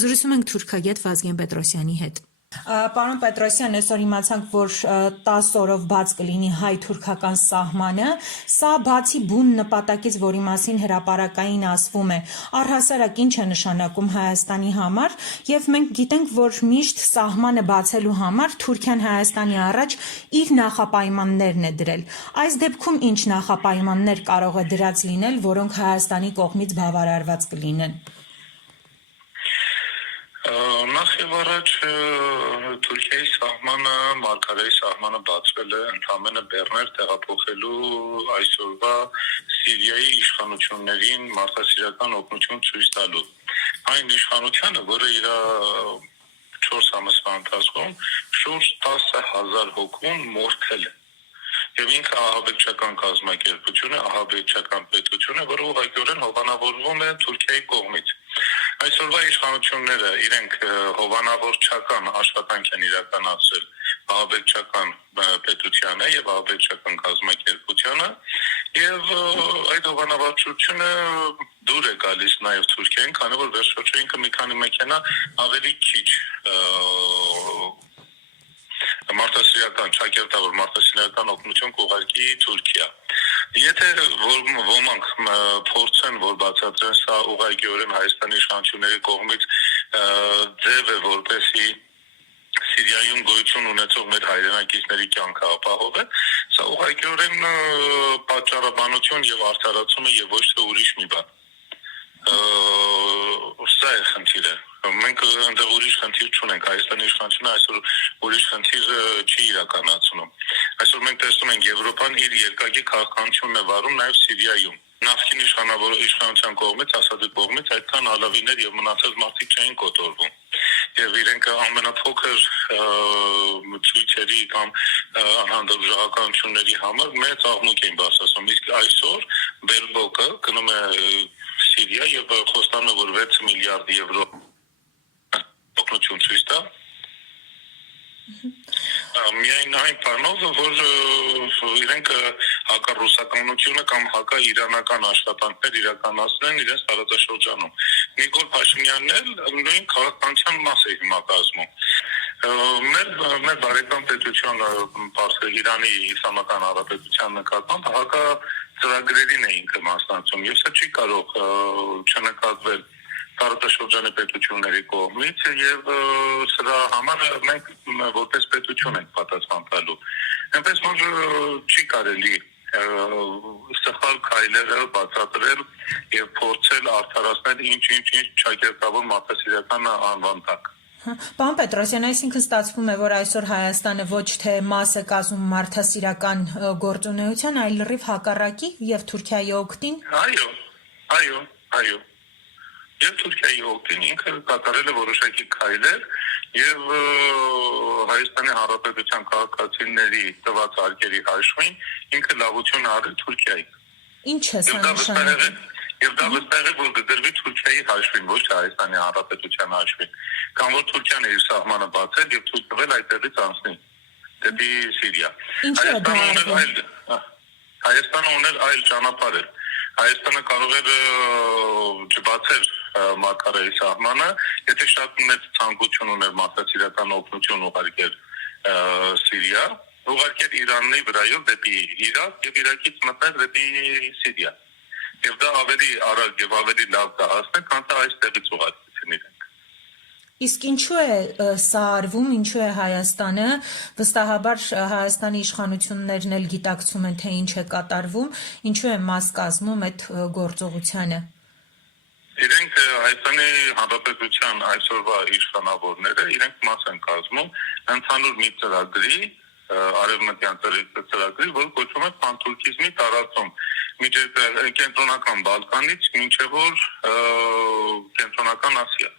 Զրուցում ենք թուրքագետ Վազգեն Պետրոսյանի հետ։ Պարոն Պետրոսյան, այսօր իմացանք, որ 10 օրով բաց կլինի հայ-թուրքական սահմանը, սա բացի բուն նպատակից, որի մասին հրապարակային ասվում է, առհասարակ ինչ է նշանակում Հայաստանի համար, եւ մենք գիտենք, որ միշտ սահմանը բացելու համար Թուրքիան Հայաստանի առաջ իր նախապայմաններն է դրել։ Այս դեպքում ինչ նախապայմաններ կարող է դրած լինել, որոնք Հայաստանի կողմից բավարարված կլինեն։ Նախ եւ առաջ Թուրքիայի սահմանը, Մարգարեի սահմանը բացվել է ընդամենը բեռներ տեղափոխելու այսօրվա Սիրիայի իշխանություններին մարդասիրական օգնություն ցույց տալու։ Այն իշխանությունը, որը իր 4 ամսվա ընթացքում շուրջ 10,000 հոգուն մորթել է։ Եվ ինքը ահաբեկչական կազմակերպություն է, ահաբեկչական պետություն է, որը ուղղակիորեն հովանավորվում է Թուրքիայի կողմից։ Այսօրվա իշխանությունները իրենք հովանավորչական աշխատանք են իրականացրել ահաբեկչական պետությանը եւ ահաբեկչական կազմակերպությանը, եւ այդ հովանավորչությունը դուր է գալիս նաեւ Թուրքիային, քանի որ վերջոչը ինքը մի քանի մեքենա ավելի քիչ մարդասիրական, ճակերտավոր մարդասիրական օգնություն կուղարկի Թուրքիա։ Եթե ոմանք փորձեն, որ բացատրեն սա ուղղակիորեն Հայաստանի իշխանությունների կողմից ձև է, որպեսի Սիրիայում գոյություն ունեցող մեր հայրենակիցների կյանքը ապահով է, սա ուղղակիորեն պատճառաբանություն եւ արդարացում է եւ ոչ թե ուրիշ մի բան։ Սա է խնդիրը։ Մենք այնտեղ ուրիշ խնդիր չունենք, Հայաստանի իշխանությունը այսօր ուրիշ խնդիր չի իրականացնում։ Այսօր մենք տեսնում ենք Եվրոպան իր երկակի քաղաքականությունն է վարում նաև Սիրիայում։ Նախկին իշխանության կողմից, Ասադի կողմից այդքան ալավիներ եւ մնացած մարդիկ չէին կոտորվում։ Եվ իրենք ամենափոքր ցույցերի կամ անհանդուրժողականությունների համար մեծ աղմուկ էին բացասում։ Իսկ այսօր Բելբոկը գնում է Սիրիա եւ խոստանում է, որ 6 միլիարդ եվրո օգնություն ցույց տա։ Միայն այն բանով, որ իրենք հակառուսականությունը կամ հակաիրանական աշխատանքներ իրականացնեն իրենց տարածաշրջանում։ Նիկոլ Փաշինյանն էլ նույն քաղաքականության մաս է հիմա կազմում։ Մեր բարեկամ պետությունը Իրանի Իսլամական Հանրապետության նկատմամբ հակածրագրերին է ինքը մասնակցում, եւ սա չի կարող չնկատվել տարածաշրջանի պետությունների կողմից եւ սրա համար մենք որպես պետություն ենք պատասխան տալու։ Այնպես որ չի կարելի սխալ քայլերը բացատրել եւ փորձել արդարացնել ինչ ճակերտավոր մարդասիրական անվան տակ։ Պարոն Պետրոսյան, այսինքն ստացվում է, որ այսօր Հայաստանը ոչ թե մաս է կազմում մարդասիրական գործունեության, այլ լրիվ հակառակի եւ Թուրքիայի օգտին։ Այո։ Եվ Թուրքիայի օգտին ինքը կատարել է որոշակի քայլեր եւ Հայաստանի Հանրապետության քաղաքացիների տված արկերի հաշվին ինքը լավություն արել Թուրքիայի։ Ինչ է սա նշանակում։ Եվ դա վստահ է, որ կդրվի Թուրքիայի հաշվին, ոչ թե Հայաստանի Հանրապետության հաշվին։ Կամ որ Թուրքիան իր սահմանը բացել եւ թույլ տվել այդտեղից անցնի դեպի Սիրիա։ Հայաստանը ուներ այլ ճանապարհ։ Հայաստանը կարող էր չբացել Մարգարեի սահմանը, եթե շատ մեծ ցանկություն ուներ մարդասիրական օգնություն ուղարկել Սիրիա, ուղարկել Իրանի վրայով դեպի Իրաք եւ Իրաքից մտնել դեպի Սիրիա։ Եվ դա ավելի արագ եւ ավելի լավ կհասնի, քան թե այստեղից ուղարկեցին իրենք։ Իսկ ինչու է սա արվում, ինչու է Հայաստանը, վստահաբար Հայաստանի իշխանություններն էլ գիտակցում են, թե ինչ է կատարվում, ինչու է մաս կազմում այդ գործողությանը։ Իրենք Հայաստանի Հանրապետության այսօրվա իշխանավորները իրենք մաս են կազմում ընդհանուր մի ծրագրի, արևմտյան ծրագրի, որ կոչվում է պանթուրքիզմի տարածում կենտրոնական Բալկանից մինչև որ կենտրոնական Ասիա։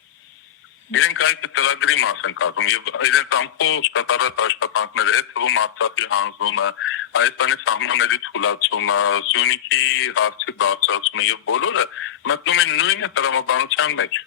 Իրենք այդ ծրագրի մաս են կազմում եւ իրենց ամբողջ կատարած աշխատանքները, այդ թվում Արցախի հանձնումը, Հայաստանի սահմանների թուլացումը, Սյունիքի հարցի բարձրացումը եւ բոլորը մտնում են նույն տրամաբանության մեջ։